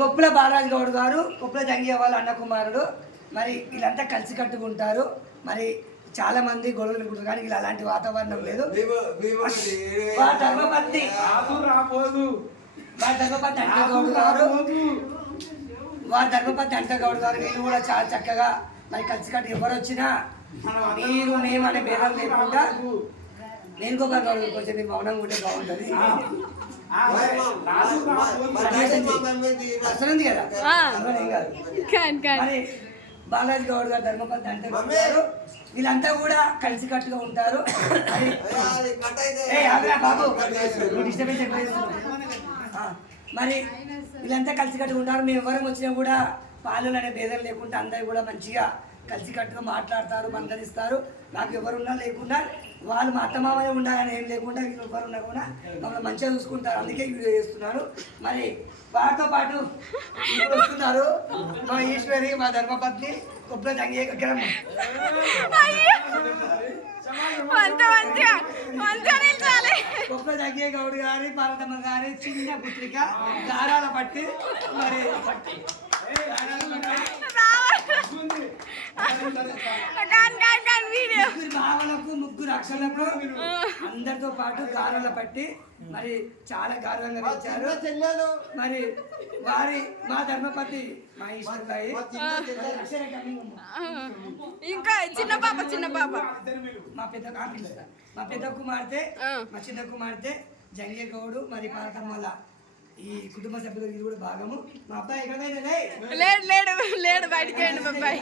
కొప్పుల బాలరాజు గౌడ్ గారు, కొప్పుల జంగియ వాళ్ళ అన్న కుమారుడు. మరి వీళ్ళంతా కలిసి కట్టుకుంటారు. మరి చాలా మంది గొడవలు పెట్టుకుంటారు, కానీ ఇలా అలాంటి వాతావరణం లేదు. ధర్మపతి అంటగౌడ్ గారు, వారి ధర్మపతి అంటగౌడ్ గారు వీళ్ళు కూడా చాలా చక్కగా మరి కలిసి కట్టు ఎవరు వచ్చినా మీరు మేమనే భేదం లేకుండా నేను గోపాల్ గౌడ్ కొంచెం మీరు మౌనంగా ఉంటే బాగుంటుంది. అసలు కదా మరి బాలాజీ గౌడ్ గారు, ధర్మపతి అంటే వీళ్ళంతా కూడా కలిసి కట్టుగా ఉంటారు. బాబు మరి వీళ్ళంతా కలిసి కట్టుగా ఉంటారు. మేము ఎవరం వచ్చినా కూడా పాలన అనే భేదం లేకుండా అందరు కూడా మంచిగా కలిసి కట్టుగా మాట్లాడతారు, మందరిస్తారు. నాకు ఎవరున్నా లేకుండా వాళ్ళు మా అత్తమామయ్య ఉండాలని ఏం లేకుండా వీళ్ళు ఎవరున్నా కూడా మమ్మల్ని మంచిగా చూసుకుంటారు. అందుకే వీడియో చేస్తున్నారు. మరి వారితో పాటు ఇప్పుడు వస్తున్నారు మా ఈశ్వరి, మా ధర్మపత్ని, కొప్పుల జంగియ కొప్పుల జంగియ గౌడ్ గారి, పార్వతమ్మ గారి చిన్న పుత్రిక గారాల పట్టి మరి భావలకు, ముగ్గురు అక్షరాలకు అందరితో పాటు గారాల పట్టి మరి చాలా గౌరవంగా వచ్చారు. మరి వారి మా ధర్మపతి మా ఈశ్వరరాయి, ఇంకా చిన్న పాప మా పెద్ద కుమార్తె, మా చిన్న కుమార్తె జంగియ గౌడు, మరి పార్వతమ్మల ఈ కుటుంబ సభ్యులు కూడా భాగము. మా అబ్బాయి ఎక్కడైనా లేడు బయటికి బాబాయ్.